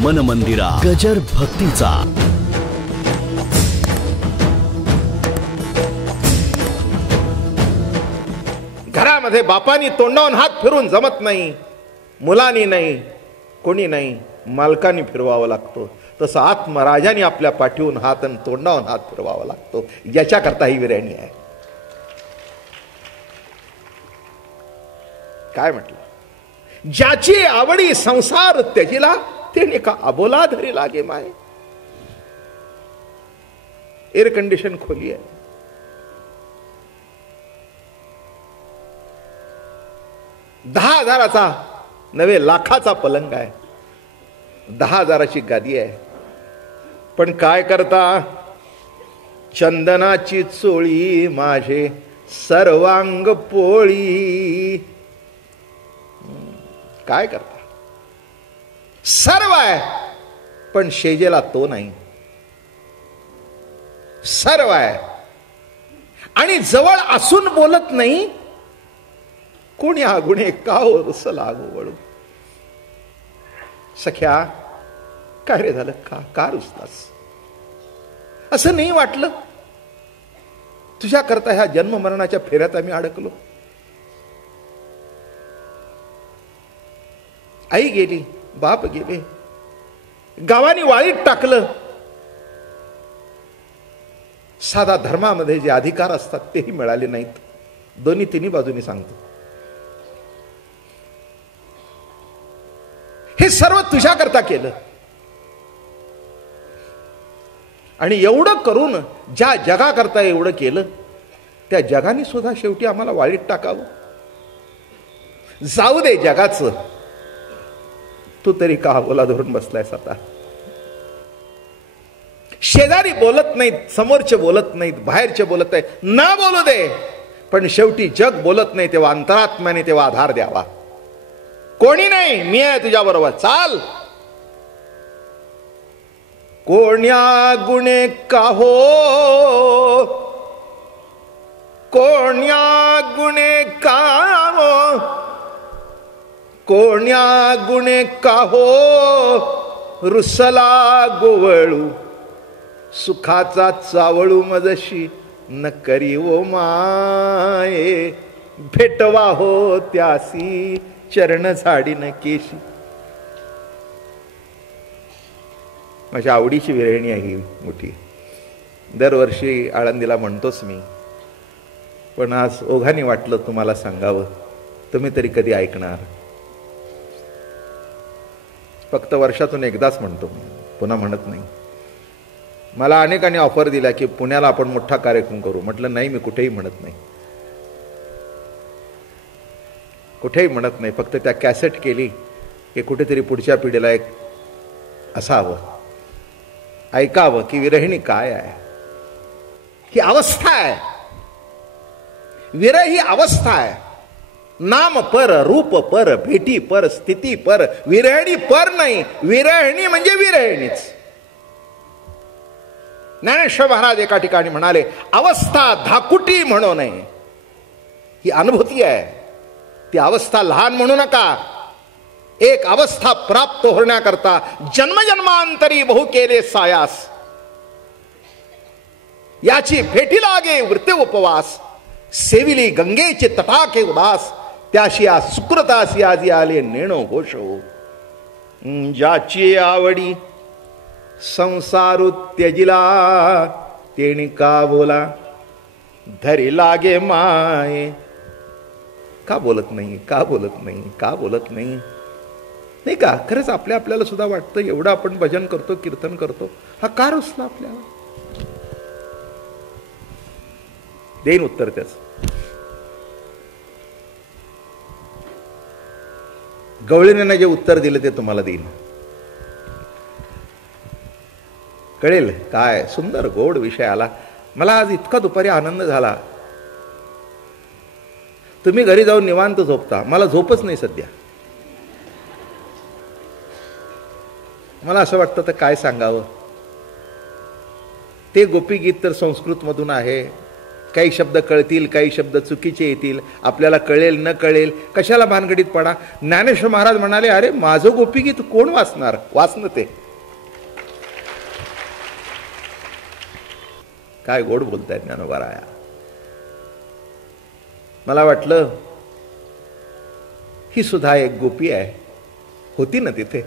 मन मंदिरा गजर भक्तीचा. घरामध्ये बापानी तोंडावून हात फिरून जमत नाही, मुलांनी नाही, कोणी नाही, मालकानी फिरवावा लागतो. तसं आत्मराजाने आपल्या पाठीवून हात आणि तोंडावून हात फिरवावा लागतो. याच्याकरता ही विरहिणी आहे. काय म्हटलं? ज्याची आवडी संसार त्याजीला, तेने का अबोला धरी लागे माय. एअर कंडिशन खोली आहे. $10,000चा नव्हे लाखाचा पलंग आहे, 10,000ची गादी आहे. पण काय करता? चंदनाची चोळी माझे सर्वांग पोळी. काय करता? सर्व आहे पण शेजेला तो नाही. सर्व आहे आणि जवळ असून बोलत नाही. कोणी आगुणे का रुस लागू वळू. सख्या काय रे झालं? का रुसलास? असं नाही वाटलं तुझ्या करता ह्या जन्म मरणाच्या फेऱ्यात आम्ही अडकलो. आई गेली, बाप गेले, गावाने वाळीत टाकलं. साधा धर्मामध्ये जे अधिकार असतात तेही मिळाले नाहीत. दोन्ही तिन्ही बाजूनी सांगतो. हे सर्व तुझ्या करता केलं. आणि एवढं करून ज्या जगाकरता एवढं केलं, त्या जगाने सुद्धा शेवटी आम्हाला वाळीत टाकावं. जाऊ दे जगाचं, तू तरी का बोला धरून बसलायस आता. शेजारी बोलत नाहीत, समोरचे बोलत नाहीत, बाहेरचे बोलत आहेत, ना बोलू दे. पण शेवटी जग बोलत नाही तेव्हा अंतरात्म्याने तेव्हा आधार द्यावा. कोणी नाही, मी आहे तुझ्या बरोबर, चाल. कोण्या गुणे का हो, कोण्या गुणे का हो, कोण्या गुणे का हो रुसला गोवळू. सुखाचा चावळू मजशी न करी ओ माये. भेटवा हो त्यासी चरण झाडी न केशी. माझ्या आवडीची विरहिणी आहे ही मोठी. दरवर्षी आळंदीला म्हणतोच मी, पण आज ओघाने वाटलं तुम्हाला सांगावं. तुम्ही तरी कधी ऐकणार? फक्त वर्षातून एकदाच म्हणतो, पुन्हा म्हणत नाही. मला अनेकांनी ऑफर दिला की पुण्याला आपण मोठा कार्यक्रम करू. म्हटलं नाही, मी कुठेही म्हणत नाही, कुठेही म्हणत नाही. फक्त त्या कॅसेट केली की कुठेतरी पुढच्या पिढीला एक असावं, ऐकावं की विरहिणी काय आहे. ही अवस्था आहे. विरह ही अवस्था आहे. नाम पर, रूप पर, भेटी पर, स्थिती पर. विरहिणी पर नाही. विरहिणी म्हणजे विरहिणीच. ज्ञानेश्वर महाराज एका ठिकाणी म्हणाले, अवस्था धाकुटी म्हणू नये. ही अनुभूती आहे. ती अवस्था लहान म्हणू नका. एक अवस्था प्राप्त होण्याकरता जन्मजन्मांतरी बहु केले सायास. याची भेटी लागे वृत्ती उपवास. सेविली गंगेचे तटाके उदास. त्याशी आ सुकृतासी आजी आले नेणो घोष हो. ज्याची आवडी संसारू त्यजिला. तेणी का बोला धरी लागे माय. का बोलत नाही? का बोलत नाही? का बोलत नाही? नाही का? खरंच आपल्याला सुद्धा वाटतं एवढं आपण भजन करतो, कीर्तन करतो, हा का रुसला आपल्याला? देईन उत्तर त्याच. गवळीने जे उत्तर दिलं ते तुम्हाला देईन. कळेल काय सुंदर गोड विषय आला. मला आज इतका दुपारी आनंद झाला. तुम्ही घरी जाऊन निवांत झोपता, मला झोपच नाही सध्या. मला असं वाटतं तर काय सांगावं. ते गोपी गीत तर संस्कृत मधून आहे, काही शब्द कळतील, काही शब्द चुकीचे येतील, आपल्याला कळेल न कळेल, कशाला भानगडीत पडा. ज्ञानेश्वर महाराज म्हणाले, अरे माझं गोपीगीत कोण वाचणार? वाचन ते. काय गोड बोलताय ज्ञानोबाराया. मला वाटलं ही सुद्धा एक गोपी आहे. होती ना तिथे.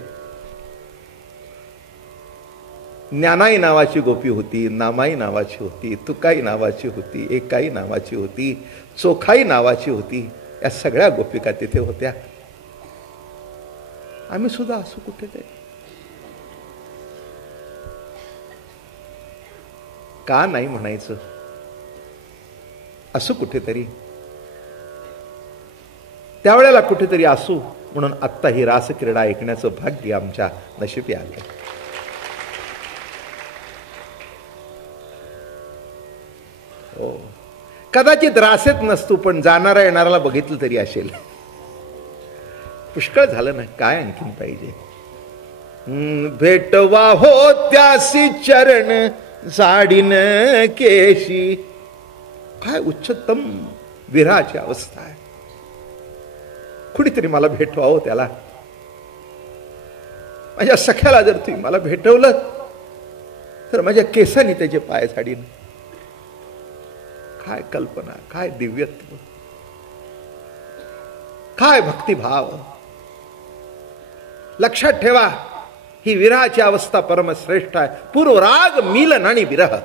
ज्ञानाई नावाची गोपी होती, नामाई नावाची होती, तुकाई नावाची होती, एकाई नावाची होती, चोखाई नावाची होती. या सगळ्या गोपिका तिथे होत्या. आम्ही सुद्धा असू कुठे का नाही म्हणायचं? असू कुठेतरी, त्यावेळेला कुठेतरी असू. म्हणून आत्ता ही रासक्रीडा ऐकण्याचं भाग्य आमच्या नशिबी आलं. हो, कदाचित रासेत नसतो, पण जाणारा येणाऱ्याला बघितलं तरी असेल. पुष्कळ झालं ना, काय आणखीन पाहिजे? भेटवा हो त्यासी चरण साडीन केशी. काय उच्चतम विराची अवस्था आहे. कुणीतरी मला भेटवावं त्याला. माझ्या सख्याला जर तुम्ही मला भेटवलं तर माझ्या केसांनी त्याचे पाय झाडीन. काय कल्पना, काय दिव्यत्व, काय भक्तिभाव. लक्षात ठेवा, ही विरहाची अवस्था परमश्रेष्ठ आहे. पूर्वराग, मिलन आणि विरह.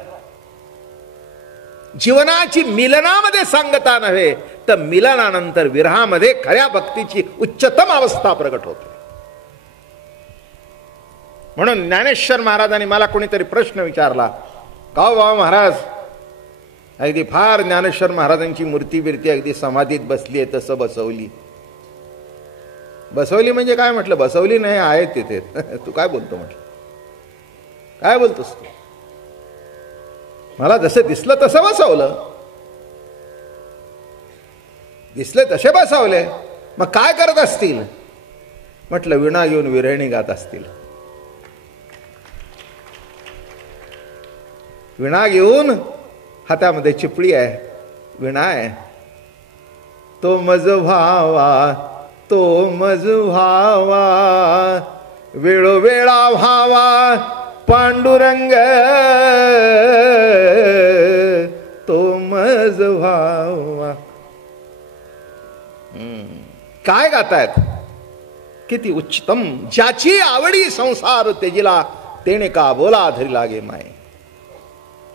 जीवनाची मिलनामध्ये सांगता नव्हे, तर मिलनानंतर विरहामध्ये खऱ्या भक्तीची उच्चतम अवस्था प्रगट होते. म्हणून ज्ञानेश्वर महाराजांनी मला कोणीतरी प्रश्न विचारला, का बाबा महाराज, अगदी फार ज्ञानेश्वर महाराजांची मूर्ती बिर्ती अगदी समाधीत बसली आहे, तसं बसवली. बसवली म्हणजे काय म्हटलं? बसवली नाही, आहे तिथे. तू काय बोलतो म्हटलं? काय बोलतोस तू? मला जसं दिसलं तसं बसवलं. दिसले तसे बसवले. मग काय करत असतील? म्हटलं विणा घेऊन विरहिणी गात असतील. विणा घेऊन, हातामध्ये चिपळी आहे, विणा आहे. तो मज व्हावा, तो मज व्हावा, वेळोवेळा व्हावा पांडुरंग, तो मज व्हावा. काय गातायत? किती उच्चतम. ज्याची आवडी संसार तेजिला, तेने का बोला धरी लागे माय.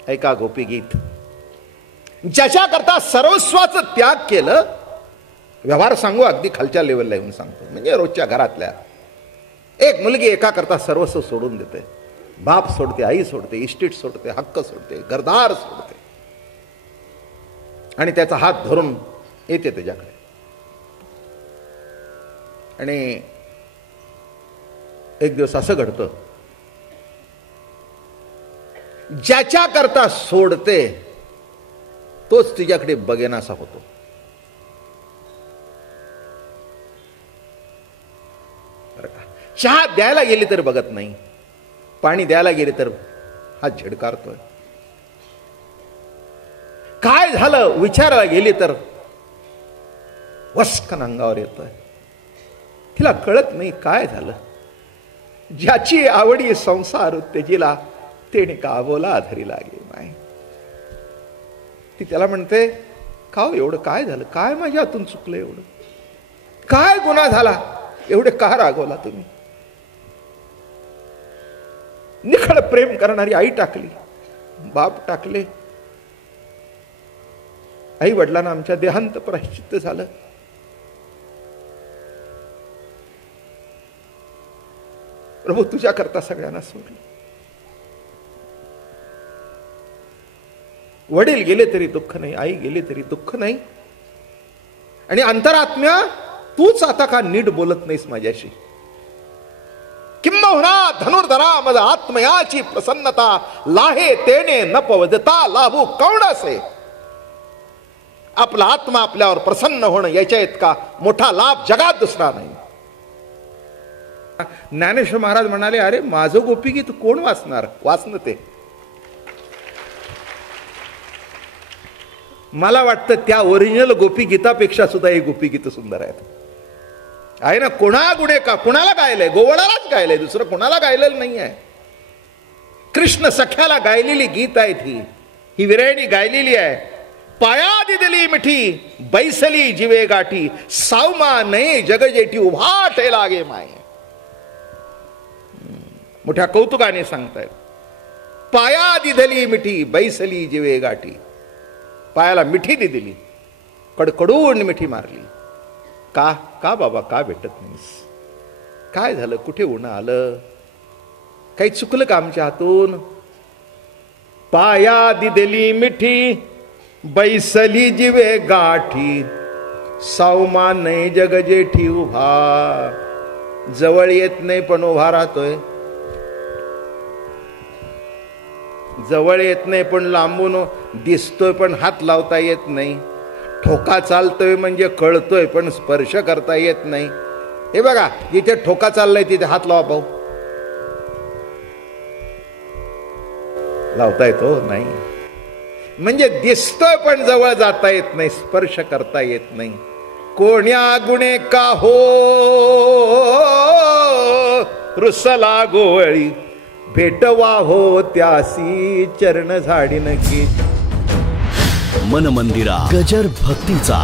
ऐका गोपी गीत. ज्याच्या करता सर्वस्वाचं त्याग केलं. व्यवहार सांगू, अगदी खालच्या लेवलला येऊन सांगतो, म्हणजे रोजच्या घरातल्या. एक मुलगी एका करता सर्वस्व सोडून देते. बाप सोडते, आई सोडते, इस्टेट सोडते, हक्क सोडते, घरदार सोडते, आणि त्याचा हात धरून येते त्याच्याकडे. आणि एक दिवस असं घडतं, ज्याच्या करता सोडते तोच तिच्याकडे बघेनासा होतो. चहा द्यायला गेली तर बघत नाही, पाणी द्यायला गेले तर हात झिडकारतोय. काय झालं विचारायला गेली तर वस्कन अंगावर येतोय. तिला कळत नाही काय झालं. ज्याची आवडी संसार तेजिला, तेने का बोला धरी लागे माय. ती त्याला म्हणते, का एवढं काय झालं? काय माझ्या हातून चुकलं? एवढं काय गुन्हा झाला? एवढे का रागवला तुम्ही? निखळ प्रेम करणारी आई टाकली, बाप टाकले. आई वडिलांना आमच्या देहांत प्रायश्चित्त झालं. प्रभू तुझ्या करता सगळ्यांना सोडलं. वडील गेले तरी दुःख नाही, आई गेली तरी दुःख नाही. आणि अंतरात्म्या तूच आता का नीट बोलत नाहीस माझ्याशी? किंबहुना धनुर्धरा मद आत्मयाची प्रसन्नता, लाहे तेने न पवदता लाभू कौणासे. आपला आत्मा आपल्यावर प्रसन्न होणं, याच्या इतका मोठा लाभ जगात दुसरा नाही. ज्ञानेश्वर महाराज म्हणाले, अरे माझं गोपीगीत कोण वाचणार? वाचन ते. मला वाटतं त्या ओरिजिनल गोपीगीतापेक्षा सुद्धा ही गोपीगीत सुंदर आहेत. आहे ना, गुणे का कुणाला गायलंय? गोवळालाच गायलंय, दुसरं कुणाला गायलेलं नाही आहे. कृष्ण सख्याला गायलेली गीत आहेत ही विरहिणी गायलेली आहे. पाया दिदली मिठी बैसली जिवे गाठी, सावमा नये जग जेठी उभा ठे लागे माय. मोठ्या कौतुकाने सांगतायत. पाया दिदली मिठी बैसली जिवे गाठी, पायाला मिठी दिली, कडकडून मिठी मारली. का का बाबा, का भेटत नाहीस? काय झालं? कुठे उन्हा आलं? काही चुकलं का आमच्या हातून? पाया दिदली मिठी बैसली जिवे गाठी, सावमा नाही जग जेठी उभा. जवळ येत नाही पण उभा राहतोय, जवळ येत नाही पण लांबून दिसतोय, पण हात लावता येत नाही. ठोका चालतोय म्हणजे कळतोय, पण स्पर्श करता येत नाही. हे बघा, जिथे ठोका चाललाय तिथे हात लावा पाहू. लावता येतो नाही. म्हणजे दिसतोय पण जवळ जाता येत नाही, स्पर्श करता येत नाही. कोण्या गुणे का हो रुसला गोवळी, भेटवा हो त्यासी चरण झाडी नकी. मन मंदिरा गजर भक्तीचा